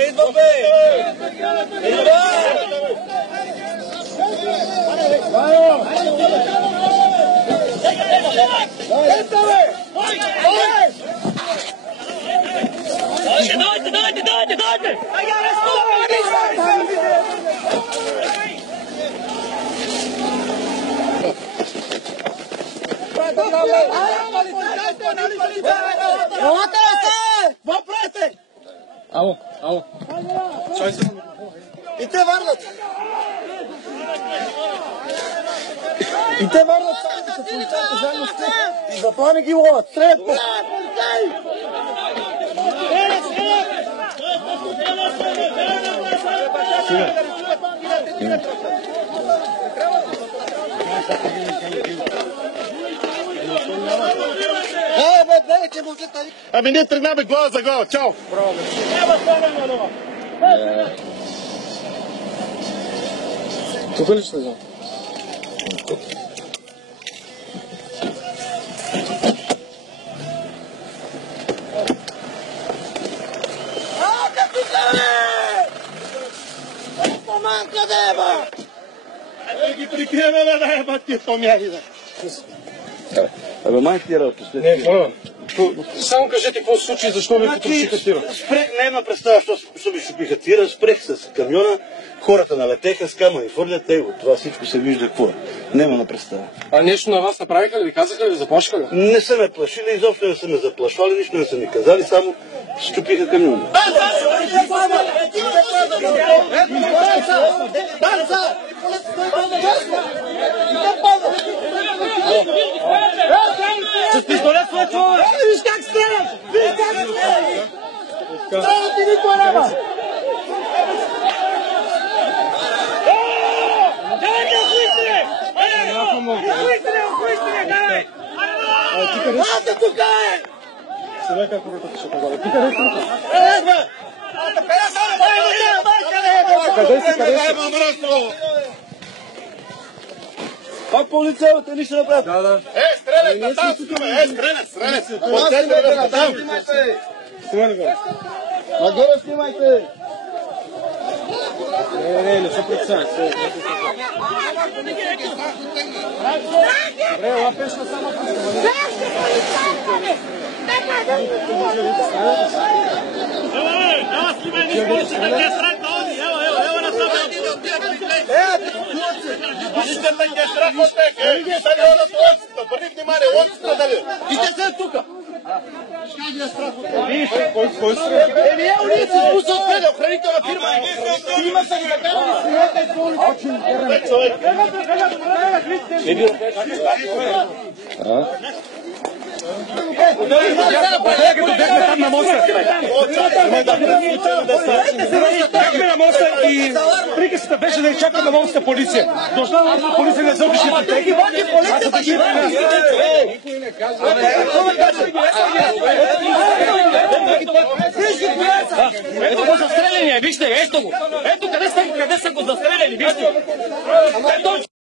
Идва, бе! Идва! Дайте! Ало. И те върнат! И те върнат самите са полицайите заедно с теб. И затова не ги ловят. Стрелят по... Ами ние тръгнаме глава за глава. Чао! Тук ли ще взема? Да ги прикриеме, да ебат тия томяги, да. Абе, майка ти работа. Само кажете какво се случи и защо ви потрошиха тира. Няма представа, защо ми щупиха тира. Спрех с камиона, хората налетеха с камъни, фърлят его. Това всичко се вижда какво е. Няма на представа. А нещо на вас направиха ли? Ви казаха ли? Заплашиха ли? Не са ме плашили, изобщо не са ме заплашвали, нищо не са ми казали, само щупиха камиона. С пистолет своя човек! Виж как стрелят! Виж как стрелят! Стрелят и никой няма! Ата тук е! Сега как рутата ще погаде? Тук е тук. Къде си? Пак полицейите нищо не правят. Да. Стреляй на там! Стрелят! Полицейите на там! Снимай ли го? Нагоре снимайте! Не се притесняй. Добре, лапеш на само И те са тук! Кой се? Еми е улици, спусъл стреля, охранителна фирма! Има са ги накарали, снимете с Като бяхме там на моста. Бяхме на моста и приказката беше да изчакаме на морска полиция. Дошла на полиция на зълбишни пътеки. Аз са такива при нас. Никой не казва. Ето го застреляния, вижте, ето го. Ето къде са го застреляли, вижте. Ето